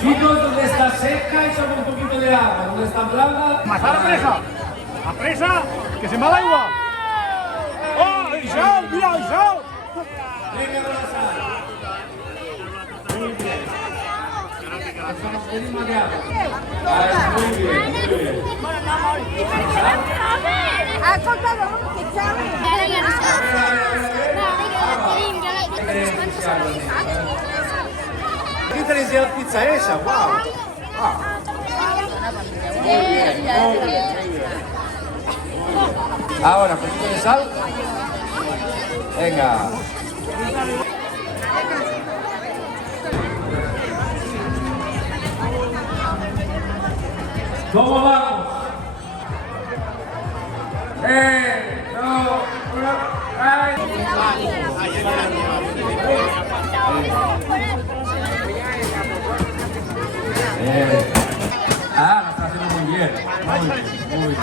Chicos, donde está seca, echamos un poquito de agua. Donde está blanda... ¡Más a la presa! ¡A presa! ¡Que se me va el agua! ¡Oh, el sol! ¡Mira el sol! Venga con la sal. Muy bien. Echamos un pelín más de agua. Muy bien, muy bien. Ascoltalo, che c'è? Aquí tenéis ya pizza hecha, wow. Ah. Muy bien, muy bien. Ahora, un poquito de sal. Venga. ¿Cómo vamos? No, uno, ay. Ah, lo está haciendo muy bien. Muy bien.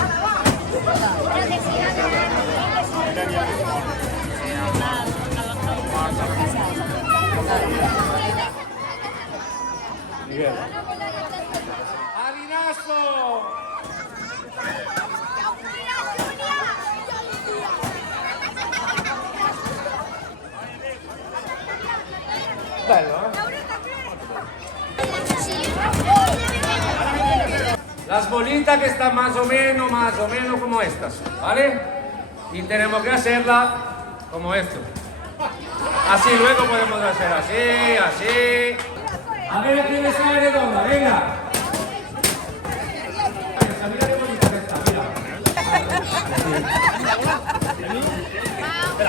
Miguel. ¡Harinazo! Bello, ¿eh? Las bolitas que están más o menos como estas, ¿vale? Y tenemos que hacerla como esto. Así, luego podemos hacer así, así. A ver, ¿quién le sale redonda? Venga. Mira qué bonita que está, mira.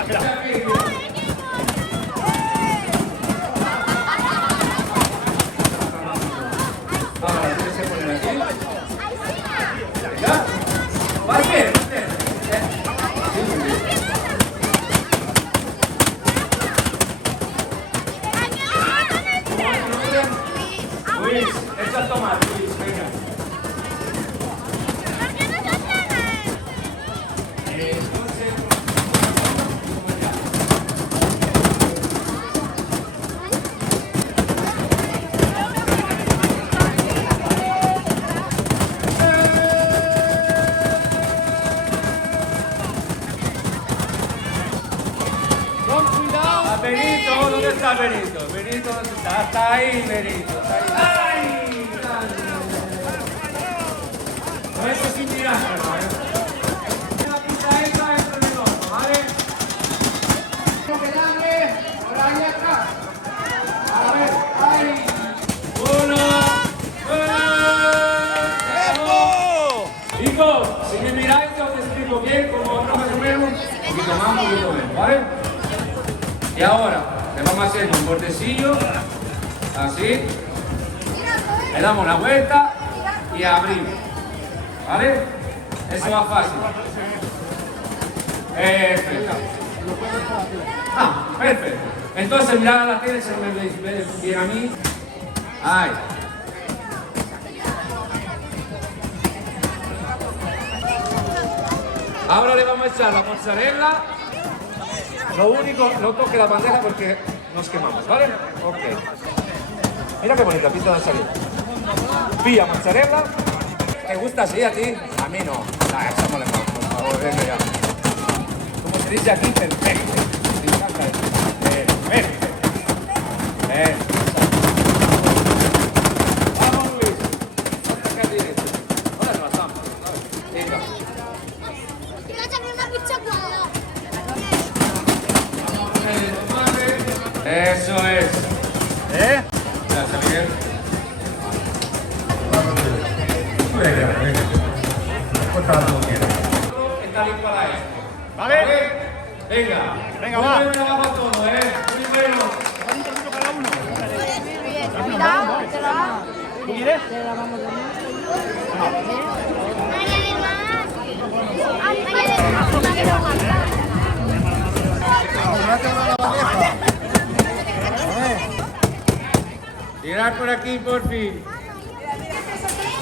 Espera. Ahora, tienes que poner aquí. Venga. Va bien. Luis, echa el tomate, Luis, venga. Con cuidado. Benito, ¿dónde está Benito? Benito, ¿dónde está? Está ahí, Benito. Está ahí. ¡Ay! Eso sin mirar, una pizza dentro del horno, ¿vale? Tengo que darle por ahí atrás. A ver, ahí. Uno, dos. Chicos, si me miráis, os explico bien, como otro más o menos, un poquito más, un poquito menos, ¿vale? Y ahora le vamos a hacer un bordecillo, así, le damos la vuelta y abrimos, ¿vale? Eso va fácil. Perfecto. Ah, perfecto. Entonces mirad a la tele, si no me veis bien a mí. Ahí. Ahora le vamos a echar la mozzarella. Lo único, no toque la bandeja porque nos quemamos, ¿vale? Ok. Mira qué bonita pinta de salir. Pilla mozzarella. ¿Te gusta así a ti? A mí no. Echámosle más, por favor, venga ya. Como se dice aquí, perfecto. Me encanta eso. Perfecto. Vamos, Luis. Acá directo. Ahora nos vamos. Venga. Eso es. Gracias, Miguel. Venga. Cortala todo bien. Está listo para esto. ¿Vale? Venga. Venga, muy va. Muy bueno todo, Muy bueno. Un poquito cada uno. Cuidado, te la ¿Tú quieres? Tirar por aquí, por fin.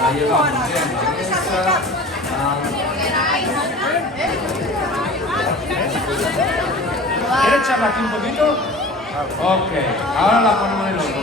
Ahí vamos. ¿Quieres echarla aquí un poquito? Ok, ahora la ponemos en el horno.